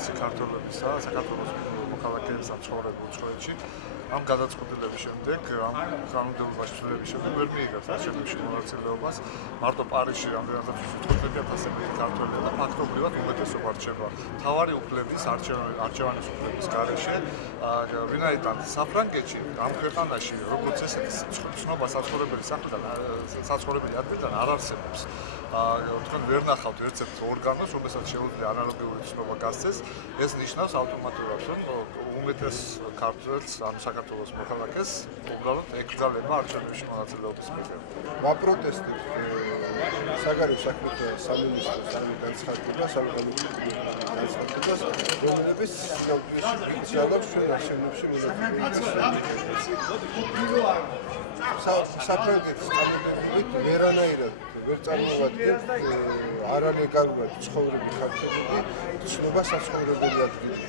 უმეტესი ქართველებისა, საქართველოს მოქალაქეებისა ცხოვრება უცხოეთში, ამ გადაწყვეტილების შემდეგ, ამ კანონმდებლობაში ცვლილების შემდეგ ვერ მიიღებს არჩევნებში მონაწილეობას. მარტო პარიზში რამდენადაც 15,000 მეტი ქართველია და ფაქტობრივად უმეტესობა რჩება მთავარი უფლების, არჩევანის უფლების გარეშე. ვინაიდან საფრანგეთში ამ ქვეყანაში როგორც ესეთი ცნობა საცხოვრებელი ადგილიდან არ არსებობს. თქვენ ვერ ნახავთ ერთ-ერთ ორგანოს, რომელსაც შეუძლია ანალოგიური ცნობა გასცეს, ეს ნიშნავს ავტომატურად, რომ უმეტეს ქართველს, ანუ საქართველოს მოქალაქეს, უბრალოდ ეკრძალება არჩევნებში მონაწილეობის მიღება. ვაპროტესტებთ საგარეო საქმეთა სამინისტროს განცხადებას, რომლებიც იცავდა ჩვენ არჩევნებში მონაწილეობას. საფრანგეთის კანონმდებლობით ვერანაირად ვერ წარმოვადგენთ არალეგალურად ცხოვრები ქართველები ცნობა საცხოვრებელი ადგილით.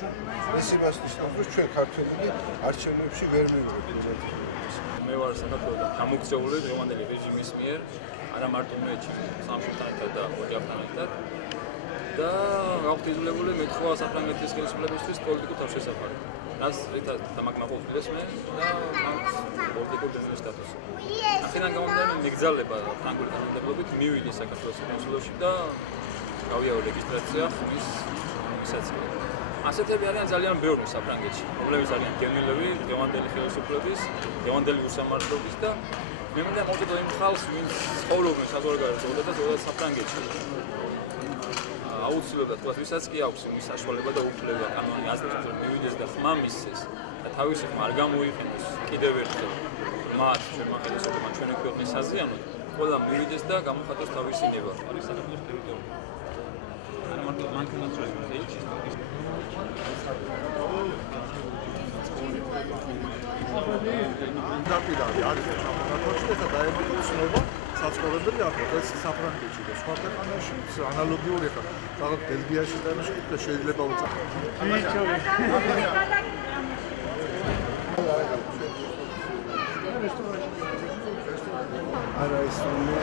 ეს იმას ნიშნავს, რომ ჩვენ ქართველები არჩევნებში ვერ მივიღებთ. მე ვარ საქართველოს გამოგწეული დღევანდელი რეჟიმის მიერ, არა მარტო მეჩი, სამშობლოთან ერთად და ოჯახთან ერთად. და გავხდიდულებული მეთქვა საფრანგეთის ხელისუფლებისთვის პოლიტიკურ თავშესაფარად. რაც ერთად დამაკმაყოფილებს მე და მაქვს პოლიტიკურ დევნილ სტატუსი. აქედან გამომდინარე მიგზალება ფრანგული კანონმდებლობით მივიდი საქართველოს კონსულში და გავიარე რეგისტრაცია ხმის მისაწვდომად. ასეთები არიან ძალიან ბევრი საფრანგეთში, რომლებიც არიან დევნილები, დღევანდელი ხელისუფლების, დღევანდელი უსამართლობის და მე მინდა მოვწოდო იმ ხალხს, ვინც ცხოვრობენ საზღვარგარეთში და ზოგადად საფრანგეთში. აუცილებლად თქვა, ვისაც კი აქვს იმის საშუალება და უფლება კანონი აზრებს, რომ მივიდეს და ხმა მისცეს და თავისი ხმა არ გამოიყენოს კიდევ ერთხელ მათ ჩვენმა ხელისუფლებამ ჩვენი ქვეყნის საზიანოდ, ყველა მივიდეს და გამოხატოს თავისი ნება. არის საქართველოს ტერიტორია. არა მარტო მანქანას შეიძლება დაპირალი არის საქართველოში და დაემთხვა ცნობა საცხოვრებელი ადგილი ეს საფრანგეთში და სხვა ქვეყანაში ანალოგიური ხარ. თაღად ბელგიაში და იმაში და შეიძლება უწევთ. არა ის მე